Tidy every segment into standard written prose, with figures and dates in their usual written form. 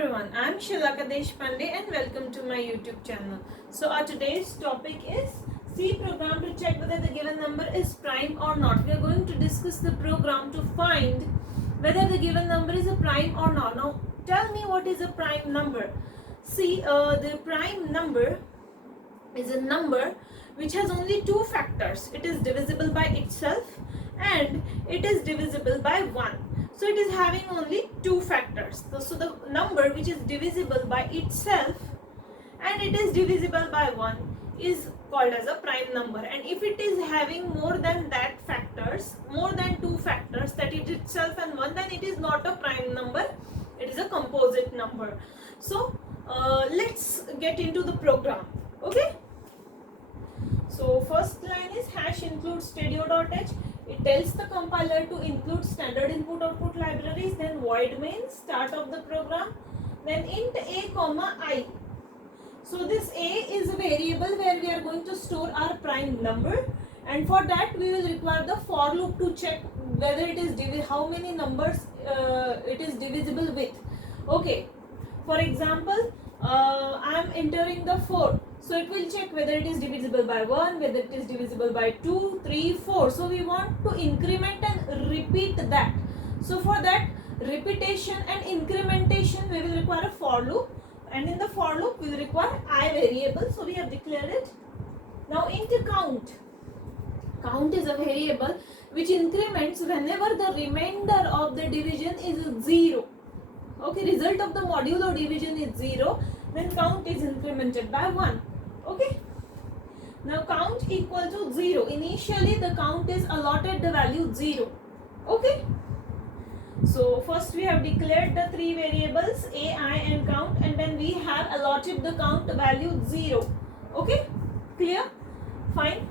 everyone, I am Shilaka Deshpande and welcome to my YouTube channel. So our today's topic is C program to check whether the given number is prime or not. We are going to discuss the program to find whether the given number is a prime or not. Now tell me what is a prime number. See, the prime number is a number which has only two factors. It is divisible by itself and it is divisible by 1. So it is having only two factors. So the number which is divisible by itself and it is divisible by 1 is called as a prime number. And if it is having more than that factors, more than two factors, that is itself and 1, then it is not a prime number. It is a composite number. So let's get into the program. Okay. So first line is hash include stadio.h. It tells the compiler to include standard input output libraries, then void main, start of the program, then int a comma I. So this a is a variable where we are going to store our prime number, and for that we will require the for loop to check whether it is how many numbers it is divisible with. Okay, for example, I am entering the 4. So it will check whether it is divisible by 1, whether it is divisible by 2, 3, 4. So we want to increment and repeat that. So for that repetition and incrementation, we will require a for loop. And in the for loop, we will require I variable. So we have declared it. Now int count. Count is a variable which increments whenever the remainder of the division is 0. Okay, result of the modulo division is 0. Then count is incremented by 1. Okay. Now count equal to 0. Initially the count is allotted the value 0. Okay. So first we have declared the three variables a, I and count, and then we have allotted the count value 0. Okay. Clear? Fine.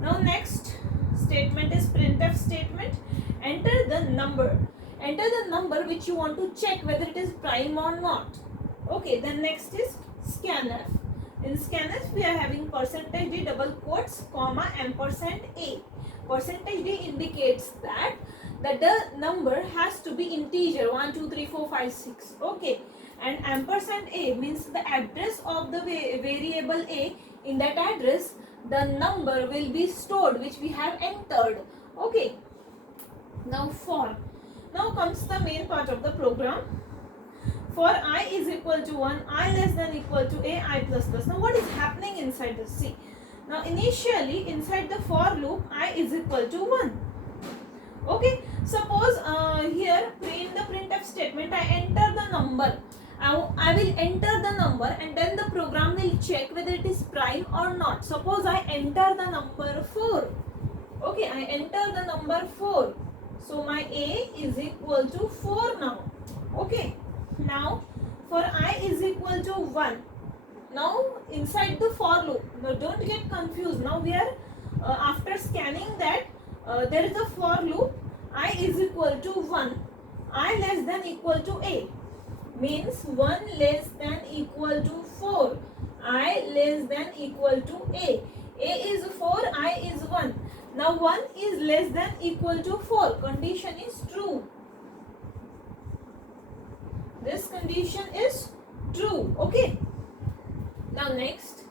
Now next statement is printf statement. Enter the number. Enter the number which you want to check whether it is prime or not. Okay, then next is scanf. In scanf we are having %d double quotes comma ampersand a. Percentage d indicates that the number has to be integer 1, 2, 3, 4, 5, 6. Okay, and ampersand a means the address of the variable a. In that address the number will be stored which we have entered. Okay, now now comes the main part of the program. For I is equal to 1, I less than equal to a, I plus plus. Now what is happening inside the C? Now initially inside the for loop I is equal to 1. Okay, suppose here in the printf statement I enter the number. I will enter the number and then the program will check whether it is prime or not. Suppose I enter the number 4. Okay, I enter the number 4. So my a is equal to 4 now. Okay. Now for I is equal to 1. Now inside the for loop, now don't get confused. Now we are after scanning that there is a for loop. I is equal to 1. I less than equal to a means 1 less than equal to 4. I less than equal to a. A is 4, I is 1. Now 1 is less than equal to 4. Condition is true. This condition is true. Okay. Now next,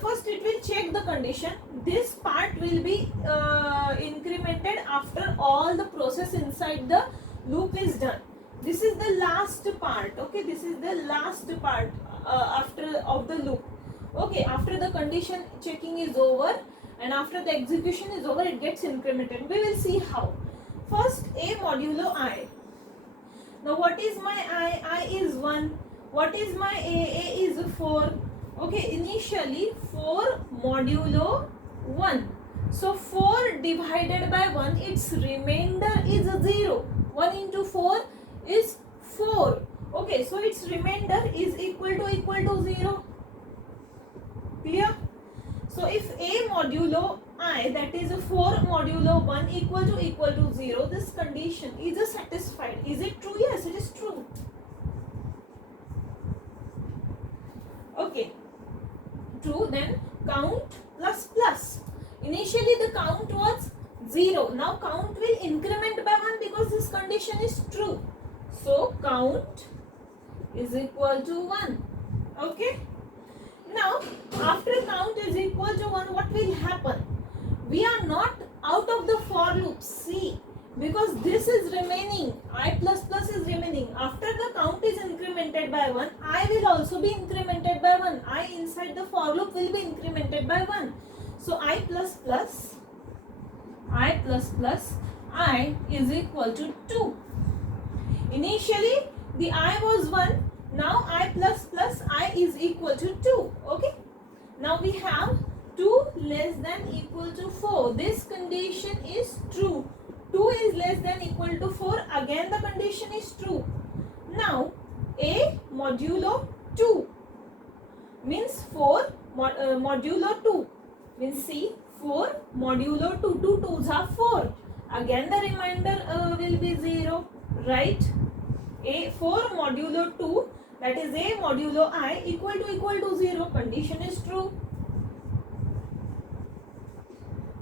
first it will check the condition. This part will be incremented after all the process inside the loop is done. This is the last part. Okay, this is the last part after of the loop. Okay, after the condition checking is over and after the execution is over, it gets incremented. We will see how. First a modulo I. Now what is my I? I is 1. What is my a? A is 4. Okay, initially 4 modulo 1. So 4 divided by 1, its remainder is 0. 1 into 4 is 4. Okay, so its remainder is equal to 0. Clear? So if a modulo I, that is 4 modulo 1 equal to 0, this condition is satisfied. Is it true? Yes, it is true. Okay, true. Then count plus plus. Initially the count was 0. Now count will increment by 1 because this condition is true. So count is equal to 1. Okay. Now after count is equal to 1, what will happen? We are not out of the for loop. See, because this is remaining, I plus plus is remaining. After the count is incremented by 1, I will also be incremented by 1. I inside the for loop will be incremented by 1. So I plus plus I is equal to 2. Initially the I was 1, now I plus I is equal to 2. Okay. Now we have 2 less than equal to 4. This condition is true. 2 is less than equal to 4. Again the condition is true. Now A modulo 2 means 4 modulo 2 means C 4 modulo 2. 2 2s are 4. Again the remainder will be 0. Right? A 4 modulo 2, that is A modulo I equal to 0. Condition is true.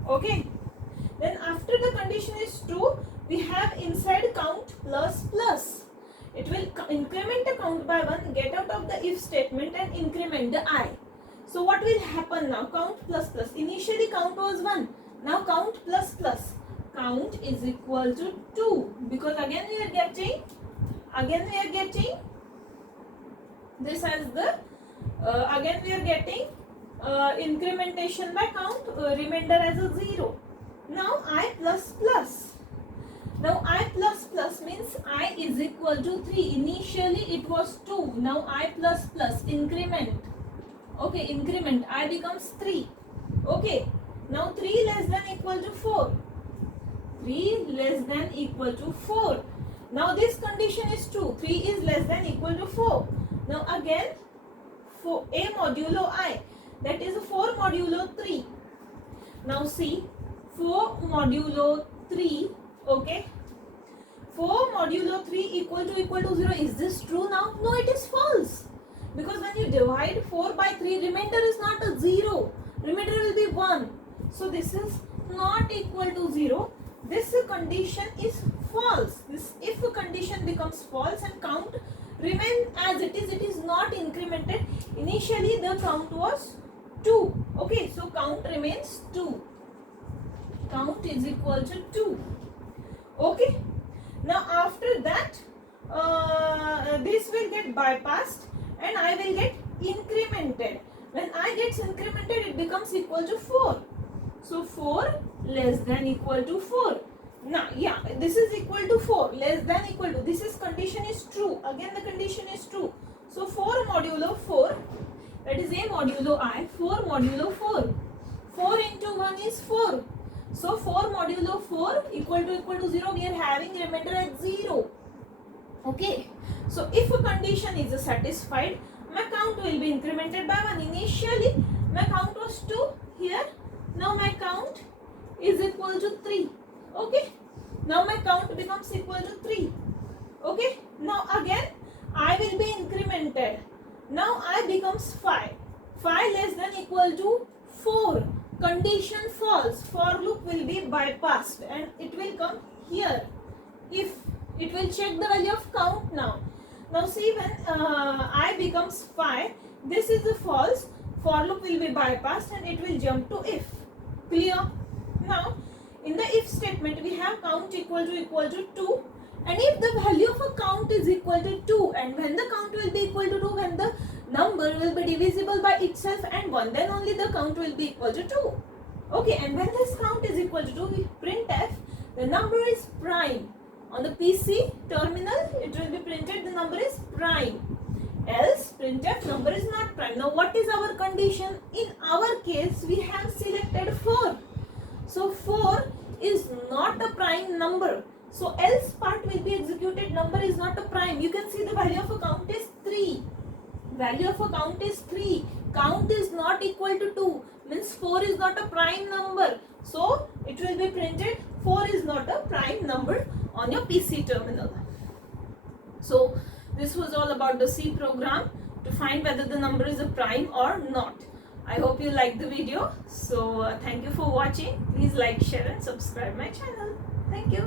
Okay. Then after the condition is true, we have inside count plus plus. It will increment the count by 1, get out of the if statement and increment the I. So what will happen now? Count plus plus. Initially count was 1. Now count plus plus. Count is equal to 2 because again we are getting this as the again we are getting incrementation by count, remainder as a 0. Now I plus plus. Now I plus plus means I is equal to 3. Initially it was 2. Now I plus plus increment. Okay, increment. I becomes 3. Okay. Now 3 less than equal to 4. 3 less than equal to 4. Now this condition is true. 3 is less than equal to 4. Now again for A modulo I, that is 4 modulo 3. Now see 4 modulo 3. Okay. 4 modulo 3 equal to 0. Is this true now? No, it is false. Because when you divide 4 by 3, remainder is not a 0. Remainder will be 1. So this is not equal to 0. This condition is false. This if condition becomes false and count remain as it is not incremented. Initially the count was 2. Okay, so count remains 2. Count is equal to 2. Okay. Now after that this will get bypassed and I will get incremented. When I gets incremented, it becomes equal to 4. So 4 less than equal to 4. Now yeah, this is equal to 4 less than equal to, this is condition is true. Again the condition is true. So 4 modulo 4, that is A modulo I, 4 modulo 4. 4 into 1 is 4. So 4 modulo 4 equal to 0. We are having remainder at 0. Okay. So if a condition is satisfied, my count will be incremented by 1. Initially my count was 2 here. Now my count is equal to 3. Okay. Now my count becomes equal to 3. Okay. Now again I will be incremented. Now I becomes 5. 5 less than equal to 4. Condition false. For loop will be bypassed and it will come here. If it will check the value of count now. Now see when I becomes 5, this is the false. For loop will be bypassed and it will jump to if. Clear? Now in the if statement we have count equal to 2, and if the value of a count is equal to 2 and when the count will be equal to 2, when the number will be divisible by itself and 1, then only the count will be equal to 2. Okay, and when this count is equal to 2, we printf the number is prime. On the PC terminal it will be printed the number is prime. Else printf number is not prime. Now what is our condition? In our case we have selected 4. So 4 is not a prime number. So else part will be executed. Number is not a prime. You can see the value of a count is 3. Value of a count is 3. Count is not equal to 2. Means 4 is not a prime number. So it will be printed 4 is not a prime number on your PC terminal. So this was all about the C program to find whether the number is a prime or not. I hope you like the video. So thank you for watching. Please like, share and subscribe my channel. Thank you.